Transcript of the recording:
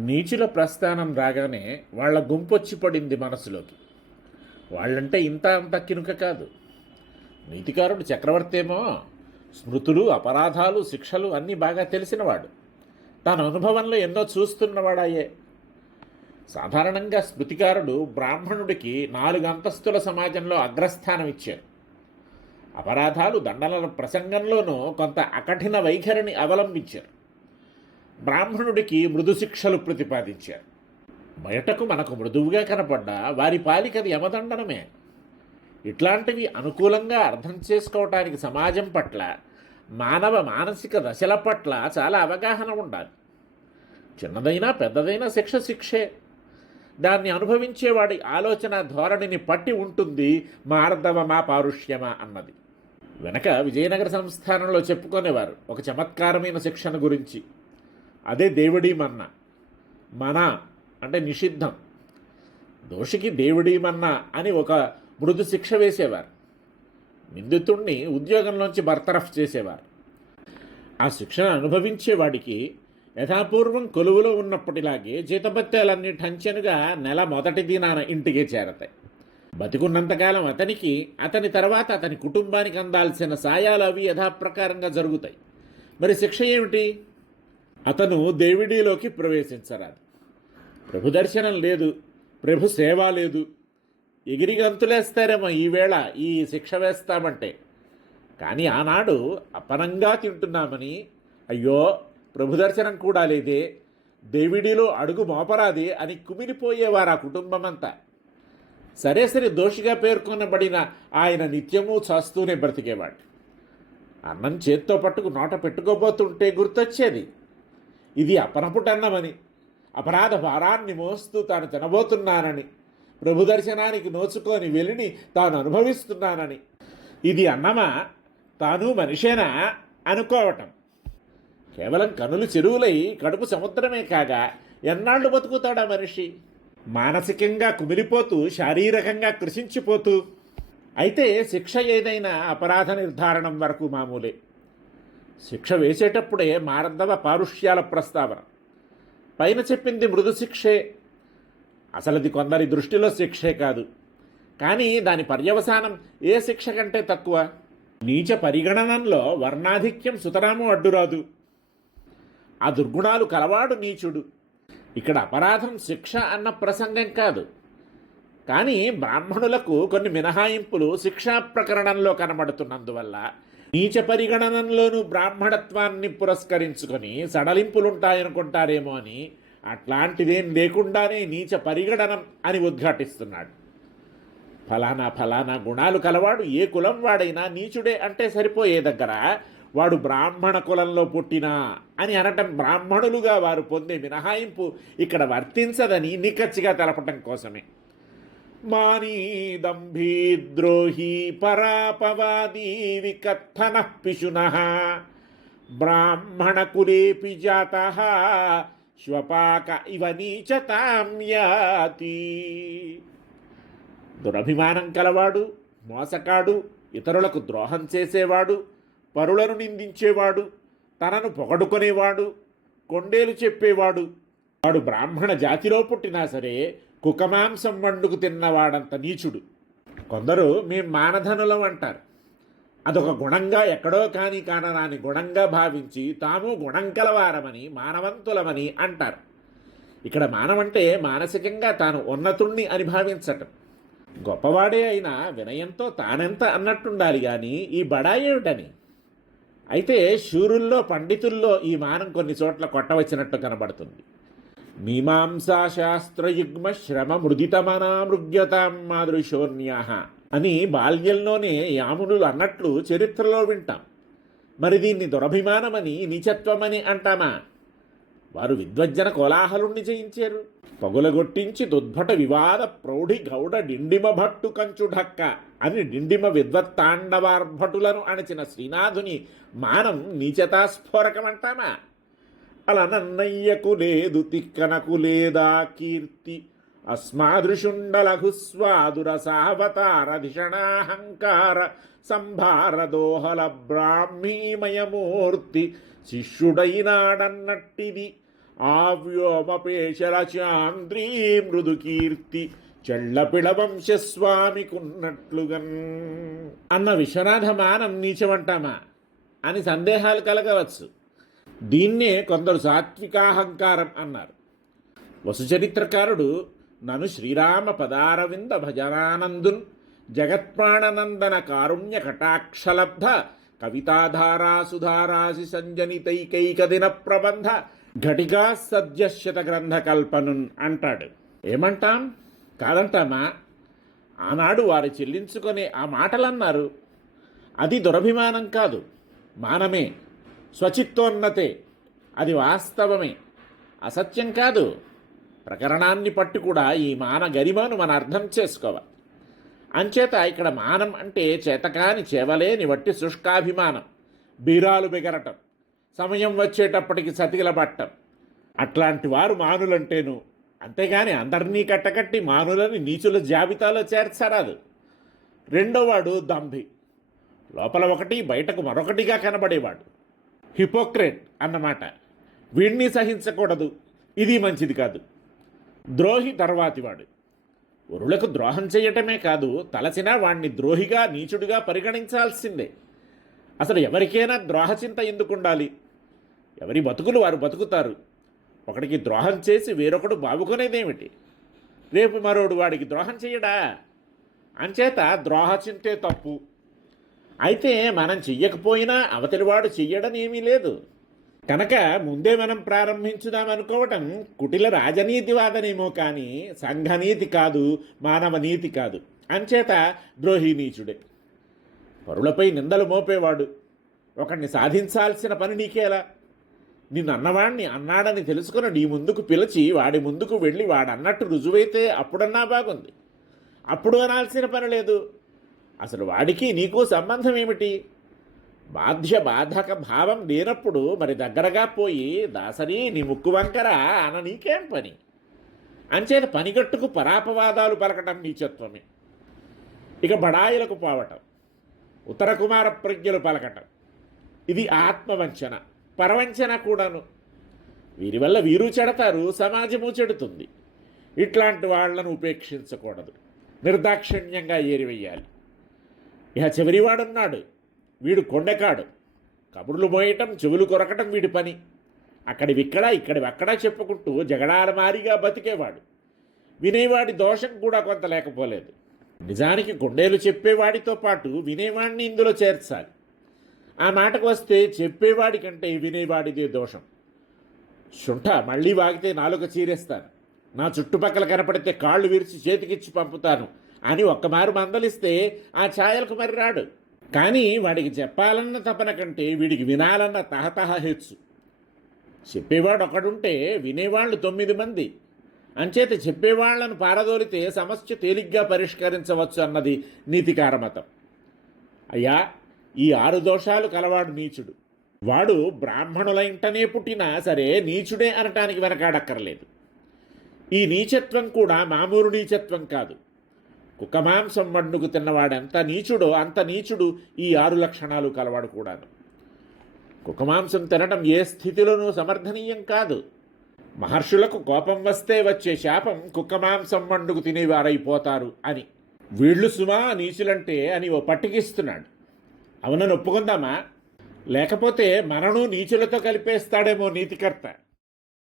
నీచుల ప్రస్థానం రాగానే వాళ్ళ గుంపొచ్చి పడింది మనసులోకి. వాళ్ళంటే ఇంత అంత కినుక కాదు. నీతికారుడు చక్రవర్తి ఏమో స్మృతులు అపరాధాలు శిక్షలు అన్నీ బాగా తెలిసినవాడు. తన అనుభవంలో ఎన్నో చూస్తున్నవాడాయే. సాధారణంగా స్మృతికారుడు బ్రాహ్మణుడికి నాలుగు అంతస్తుల సమాజంలో అగ్రస్థానం ఇచ్చారు. అపరాధాలు దండనల ప్రసంగంలోనూ కొంత అకఠిన వైఖరిని అవలంబించారు. బ్రాహ్మణుడికి మృదుశిక్షలు ప్రతిపాదించారు. బయటకు మనకు మృదువుగా కనపడ్డా వారి పాలికది యమదండనమే. ఇట్లాంటివి అనుకూలంగా అర్థం చేసుకోవటానికి సమాజం పట్ల మానవ మానసిక దశల పట్ల చాలా అవగాహన ఉండాలి. చిన్నదైనా పెద్దదైనా శిక్ష శిక్షే. దాన్ని అనుభవించేవాడి ఆలోచన ధోరణిని పట్టి ఉంటుంది మార్దవమా పారుష్యమా అన్నది. వెనక విజయనగర సంస్థానంలో చెప్పుకునేవారు ఒక చమత్కారమైన శిక్షణ గురించి. అదే దేవుడి మన్న. మన అంటే నిషిద్ధం. దోషికి దేవుడి మన్న అని ఒక మృదు శిక్ష వేసేవారు. నిందితుణ్ణి ఉద్యోగంలోంచి బర్తరఫ్ చేసేవారు. ఆ శిక్షను అనుభవించేవాడికి యథాపూర్వం కొలువులో ఉన్నప్పటిలాగే జీతభత్యాలన్నీ టంచెనుగా నెల మొదటి దినాన ఇంటికి చేరతాయి. బతికున్నంతకాలం అతనికి అతని తర్వాత అతని కుటుంబానికి అందాల్సిన సాయాలు అవి యథాప్రకారంగా జరుగుతాయి. మరి శిక్ష ఏమిటి? అతను దేవుడిలోకి ప్రవేశించరాదు. ప్రభు దర్శనం లేదు ప్రభు సేవ లేదు. ఎగిరి గంతులేస్తారేమో ఈవేళ ఈ శిక్ష వేస్తామంటే. కానీ ఆనాడు అపనంగా తింటున్నామని అయ్యో ప్రభు దర్శనం కూడా లేదే దేవిడిలో అడుగు మోపరాది అని కుమిలిపోయేవారు ఆ కుటుంబమంతా. సరే సరే దోషిగా పేర్కొనబడిన ఆయన నిత్యము చస్తూనే బ్రతికేవాడు. అన్నం చేత్తో పట్టుకు నోట పెట్టుకోబోతుంటే గుర్తొచ్చేది. ఇది అపనపుటన్నమని అపరాధ భారాన్ని మోస్తూ తాను తినబోతున్నానని. ప్రభు దర్శనానికి నోచుకొని వెళ్ళిని తాను అనుభవిస్తున్నానని. ఇది అన్నమా? తాను మనిషేనా? అనుకోవటం. కేవలం కనులు చెరువులై కడుపు సముద్రమే కాగా ఎన్నాళ్ళు బతుకుతాడా మనిషి? మానసికంగా కుమిలిపోతూ శారీరకంగా కృషించిపోతూ. అయితే శిక్ష ఏదైనా అపరాధ నిర్ధారణం వరకు మామూలే. శిక్ష వేసేటప్పుడే మార్దవ పారుష్యాల ప్రస్తావన. పైన చెప్పింది మృదు శిక్షే. అసలుది కొందరి దృష్టిలో శిక్షే కాదు. కానీ దాని పర్యవసానం ఏ శిక్ష కంటే తక్కువ? నీచ పరిగణనంలో వర్ణాధిక్యం సుతరాము అడ్డురాదు. ఆ దుర్గుణాలు కలవాడు నీచుడు. ఇక్కడ అపరాధం శిక్ష అన్న ప్రసంగం కాదు. కానీ బ్రాహ్మణులకు కొన్ని మినహాయింపులు శిక్షా ప్రకరణంలో కనబడుతున్నందువల్ల నీచ పరిగణనంలోనూ బ్రాహ్మణత్వాన్ని పురస్కరించుకొని సడలింపులుంటాయనుకుంటారేమో అని అట్లాంటిదేం లేకుండానే నీచ పరిగణనం అని ఉద్ఘాటిస్తున్నాడు. ఫలానా ఫలానా గుణాలు కలవాడు ఏ కులం వాడైనా నీచుడే అంటే సరిపోయే దగ్గర వాడు బ్రాహ్మణ కులంలో పుట్టినా అని అనటం బ్రాహ్మణులుగా వారు పొందే మినహాయింపు ఇక్కడ వర్తించదని నిక్కచ్చిగా తెలపటం కోసమే. మానీదంభీద్రోహీ పరాపవాదీ వికథన పిశున బ్రాహ్మణకులేపి జాత శ్వపాక ఇవ నీచతాం యాతి దురభిమానం కలవాడు మోసకాడు ఇతరులకు ద్రోహం చేసేవాడు పరులను నిందించేవాడు తనను పొగడుకునేవాడు కొండేలు చెప్పేవాడు వాడు బ్రాహ్మణ జాతిలో పుట్టినా సరే కుకమాంసం వండుకు తిన్నవాడంత నీచుడు. కొందరు మేం మానధనులం అంటారు. అదొక గుణంగా ఎక్కడో కాని కానరాని గుణంగా భావించి తాము గుణం కలవారమని మానవంతులమని అంటారు. ఇక్కడ మానవంటే మానసికంగా తాను ఉన్నతుణ్ణి అని భావించటం. గొప్పవాడే అయినా వినయంతో తానెంత అన్నట్టుండాలి కానీ ఈ బడాయేమిటని అయితే శూరుల్లో పండితుల్లో ఈ మానం కొన్ని చోట్ల కొట్టవచ్చినట్టు కనబడుతుంది. మీమాంసాశాస్త్రయుగ్మ శ్రమ అని బాల్యంలోనే యామునులు అన్నట్లు చరిత్రలో వింటాం. మరి దీన్ని దురభిమానమని నీచత్వమని అంటామా? వారు విద్వజ్జన కోలాహలుణ్ణి జయించారు. పగులగొట్టించి దుద్భట వివాద ప్రౌఢి గౌడ డిండిమ భట్టు కంచు ఢక్క అని డిండిమ విద్వత్తాండవార్భటులను అణచిన శ్రీనాథుని మానం నీచతాస్ఫోరకమంటామా? అలనన్నయ్యకు లేదు తిక్కనకు లేదా కీర్తి. అస్మాదృశుండలఘుస్వాదురసావతారధిషణాహంకార సంభారదోహల బ్రాహ్మీమయమూర్తి శిష్యుడైనాడన్నట్టిది. ఆవ్యోమపేషల చాంద్రీ మృదుకీర్తి చెళ్ళపిడ వంశస్వామికున్నట్లుగన్ అన్న విశ్వనాథ మానం నీచమంటామా? అని సందేహాలు కలగవచ్చు. దీన్నే కొందరు సాత్వికాహంకారం అన్నారు. వసుచరిత్రకారుడు నను శ్రీరామ పదారవింద భజనానందున్ జగత్ప్రాణనందన కారుణ్య కటాక్షలబ్ధ కవితాధారా సుధారాసి సంజనితైకైక దిన ప్రబంధ ఘటికా సద్యశత గ్రంథకల్పనున్ అంటాడు. ఏమంటాం? కాదంటామా? ఆనాడు వారు చెల్లించుకునే ఆ మాటలన్నారు. అది దురభిమానం కాదు మానమే. స్వచిత్తోన్నతే. అది వాస్తవమే. అసత్యం కాదు. ప్రకరణాన్ని పట్టు కూడా ఈ మాన గరిమను మన అర్థం చేసుకోవాలి. అంచేత ఇక్కడ మానం అంటే చేతకాని చేవలేని వట్టి శుష్కాభిమానం. బీరాలు బిగరటం. సమయం వచ్చేటప్పటికి సతికిలబట్టం. అట్లాంటి వారు మానులంటేను. అంతేగాని అందరినీ కట్టకట్టి మానులని నీచుల జాబితాలో చేర్చరాదు. రెండోవాడు దంభి. లోపల ఒకటి బయటకు మరొకటిగా కనబడేవాడు. హిపోక్రేట్ అన్నమాట. వీడిని సహించకూడదు. ఇది మంచిది కాదు. ద్రోహి తర్వాతివాడు. వరులకు ద్రోహం చేయటమే కాదు తలసినా వాణ్ణి ద్రోహిగా నీచుడిగా పరిగణించాల్సిందే. అసలు ఎవరికైనా ద్రోహచింత ఎందుకు ఉండాలి ఎవరి బతుకులు వారు బతుకుతారు. ఒకడికి ద్రోహం చేసి వేరొకడు బాగుకునేదేమిటి రేపు మరోడు వాడికి ద్రోహం చేయడా? అంచేత ద్రోహచింతే తప్పు. అయితే మనం చెయ్యకపోయినా అవతలివాడు చెయ్యడనేమీ లేదు. కనుక ముందే మనం ప్రారంభించుదామనుకోవటం కుటిల రాజనీతివాదనేమో కానీ సంఘనీతి కాదు మానవ నీతి కాదు. అంచేత ద్రోహినీచుడే పరులపై నిందలు మోపేవాడు. ఒకడిని సాధించాల్సిన పని నీకేలా? నిన్ను అన్నవాణ్ణి అన్నాడని తెలుసుకుని నీ ముందుకు పిలిచి వాడి ముందుకు వెళ్ళి వాడన్నట్టు రుజువైతే అప్పుడన్నా బాగుంది. అప్పుడు అనాల్సిన పని లేదు. అసలు వాడికి నీకు సంబంధం ఏమిటి? బాధ్య బాధక భావం లేనప్పుడు మరి దగ్గరగా పోయి దాసరి నీ ముక్కు వంకర అన నీకేం పని? అంచేత పనిగట్టుకు పరాపవాదాలు పలకటం నీచత్వమే ఇక బడాయిలకు పోవటం ఉత్తర కుమార ప్రజ్ఞలు పలకటం ఇది ఆత్మవంచన పరవంచన కూడాను. వీరి వల్ల వీరు చెడతారు సమాజము చెడుతుంది. ఇట్లాంటి వాళ్ళను ఉపేక్షించకూడదు. నిర్దాక్షిణ్యంగా ఏరివేయాలి. ఇక చివరివాడున్నాడు వీడు కొండకాడు. కబుర్లు మోయటం చెవులు కొరకటం వీడి పని. అక్కడివిక్కడ ఇక్కడివక్కడా చెప్పుకుంటూ జగడాల మారిగా బతికేవాడు. వినేవాడి దోషం కూడా కొంత లేకపోలేదు. నిజానికి కొండేలు చెప్పేవాడితో పాటు వినేవాడిని ఇందులో చేర్చాలి. ఆ మాటకు వస్తే చెప్పేవాడి కంటే వినేవాడిదే దోషం. శుంఠ మళ్ళీ వాగితే నాలుక చీరేస్తాను. నా చుట్టుపక్కల కనపడితే కాళ్ళు విరిచి చేతికిచ్చి పంపుతాను. అని ఒక్కమారు మందలిస్తే ఆ ఛాయలకు మరి రాడు. కానీ వాడికి చెప్పాలన్న తపన కంటే వీడికి వినాలన్న తహతహ హెచ్చు. చెప్పేవాడు ఒకడుంటే వినేవాళ్ళు తొమ్మిది మంది. అంచేత చెప్పేవాళ్ళను పారదోలితే సమస్య తేలిగ్గా పరిష్కరించవచ్చు అన్నది నీతికార మతం అయ్యా ఈ ఆరు దోషాలు కలవాడు నీచుడు. వాడు బ్రాహ్మణుల ఇంటనే పుట్టినా సరే నీచుడే అనటానికి వెనకాడక్కర్లేదు. ఈ నీచత్వం కూడా మామూలు నీచత్వం కాదు. కుక్కమాంసం వండుకు తిన్నవాడెంత నీచుడో అంత నీచుడు ఈ ఆరు లక్షణాలు కలవాడు కూడాను. కుక్కమాంసం తినడం ఏ స్థితిలోనూ సమర్థనీయం కాదు. మహర్షులకు కోపం వస్తే వచ్చే శాపం కుక్కమాంసం వండుకు తినేవారైపోతారు అని. వీళ్ళు సుమా నీచులంటే అని ఓ పట్టికిస్తున్నాడు. అవునని ఒప్పుకుందామా లేకపోతే మనను నీచులతో కలిపేస్తాడేమో నీతికర్త.